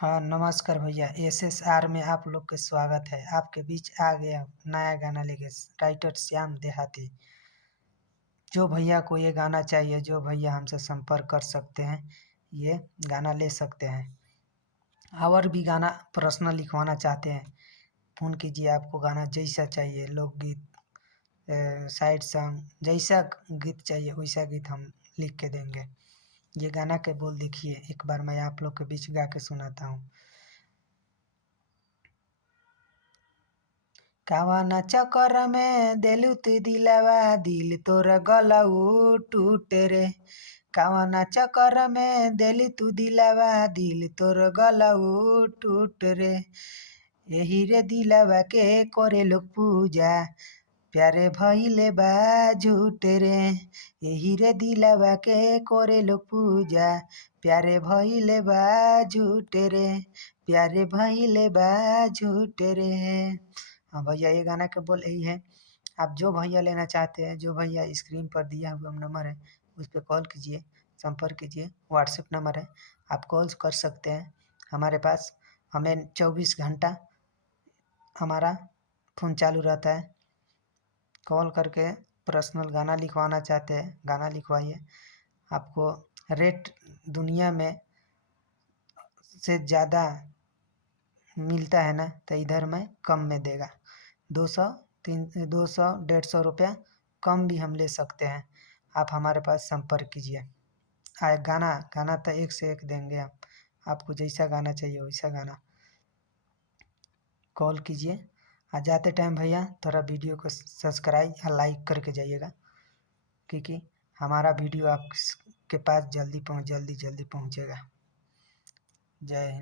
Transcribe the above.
हाँ, नमस्कार भैया। एसएसआर में आप लोग के स्वागत है। आपके बीच आ गया नया गाना लेके राइटर श्याम देहाती। जो भैया को ये गाना चाहिए, जो भैया हमसे संपर्क कर सकते हैं, ये गाना ले सकते हैं। और भी गाना पर्सनल लिखवाना चाहते हैं, फ़ोन कीजिए। आपको गाना जैसा चाहिए, लोकगीत, साइड सॉन्ग, जैसा गीत चाहिए वैसा गीत हम लिख के देंगे। ये गाना के बोल देखिए, एक बार मैं आप लोग के बीच गा के सुनाता हूँ। कावना चक्कर में देलू तू दिलवा, दिल तोर गलऊ टूट रे। कावना चक्कर में देली तू दिलवा, दिल तोर गलऊ टूट रे। यही रे दिलवा के करे लोग पूजा, प्यारे भइले बा झूठ रे। यही रे दिलवा के करे लोग पूजा, प्यारे भइले बा झूठ रे, प्यारे भइले बा झूठ रे। हाँ भैया, ये गाना का बोल यही है। आप जो भैया लेना चाहते हैं, जो भैया स्क्रीन पर दिया हुआ नंबर है उस पर कॉल कीजिए, संपर्क कीजिए। व्हाट्सएप नंबर है, आप कॉल कर सकते हैं हमारे पास। हमें 24 घंटा हमारा फ़ोन चालू रहता है। कॉल करके पर्सनल गाना लिखवाना चाहते हैं, गाना लिखवाइए। आपको रेट दुनिया में से ज़्यादा मिलता है ना, तो इधर में कम में देगा। 200 150 रुपया कम भी हम ले सकते हैं। आप हमारे पास संपर्क कीजिए। गाना गाना तो एक से एक देंगे हम। आपको जैसा गाना चाहिए वैसा गाना कॉल कीजिए। आ जाते टाइम भैया थोड़ा वीडियो को सब्सक्राइब या लाइक करके जाइएगा, क्योंकि हमारा वीडियो आपके पास जल्दी जल्दी पहुंचेगा। जय हिंद।